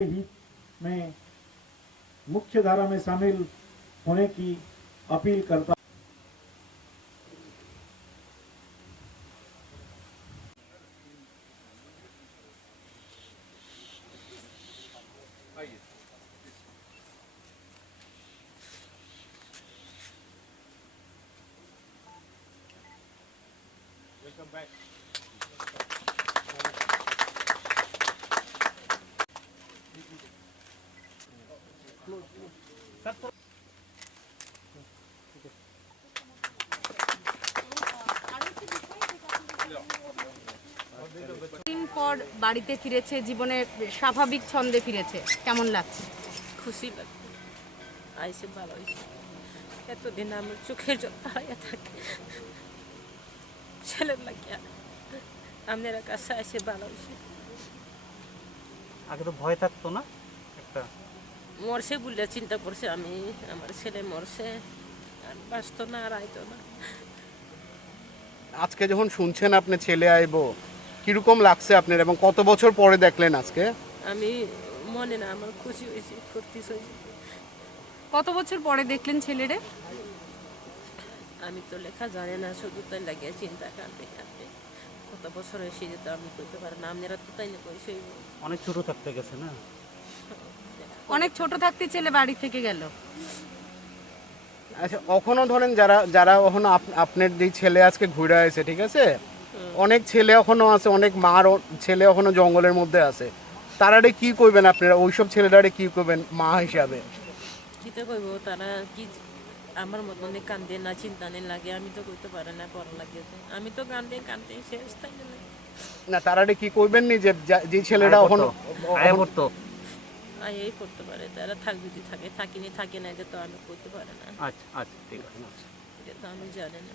हित में मुख्य धारा में शामिल होने की अपील करता। Welcome back. দিন পর বাড়িতে ফিরেছে, জীবনের স্বাভাবিক ছন্দে ফিরেছে, কেমন লাগছে? খুশি লাগছে, আইসে ভালো হয়েছে। এতদিন আমার চোখের জল হারাইয়া থাকে, ছেলের লাগিয়া আপনারা কাছে আইসে ভালো হয়েছে। আগে তো ভয় থাকতো না, একটা মরছে বলে চিন্তা করছে আমি, আমার ছেলে মরছে, আর বাঁচতো না, আর আইতো না। আজকে যখন শুনছেন আপনি ছেলে আইবো, কিরকম লাগছে আপনার এবং কত বছর পরে দেখলেন আজকে? আমি মনে না, আমার খুশি হয়েছে, ফুর্তি হয়েছে। কত বছর পরে দেখলেন ছেলেরে? আমি তো লেখা জানি না, শুধু তাই লাগিয়ে চিন্তা কাঁদতে কাঁদতে কত বছর এসে যেত আমি কইতে পারি না। আপনারা তো তাই না কইছে, অনেক ছোট থাকতে গেছে না? অনেক ছোট থাকতে ছেলে বাড়ি থেকে গেল। আচ্ছা, এখনো ধরেন যারা যারা এখনো আপনার যে ছেলে আজকে ঘুরে আসে, ঠিক আছে, অনেক ছেলে এখনো আছে, অনেক মার ছেলে এখনো জঙ্গলের মধ্যে আছে, তারারে কি কইবেন আপনারা? ওইসব ছেলেটারে কি কইবেন মা হিসাবে? কিতে কইব, তারা কি আমার মতন কান্দে না, চিন্তা নেই লাগে, আমি তো কইতে পারে না, পড়া লাগে, আমি তো কান্দে কান্দে শেষ, তাই না? না, তারারে কি কইবেন নি যে যে ছেলেটা এখনো আয়া পড়তো? এই করতে পারে, তারা থাক যদি থাকে, থাকিনি থাকে না, এটা তো আমি করতে পারে না, আচ্ছা আচ্ছা, ঠিক আছে। এটা তো আমি জানি না।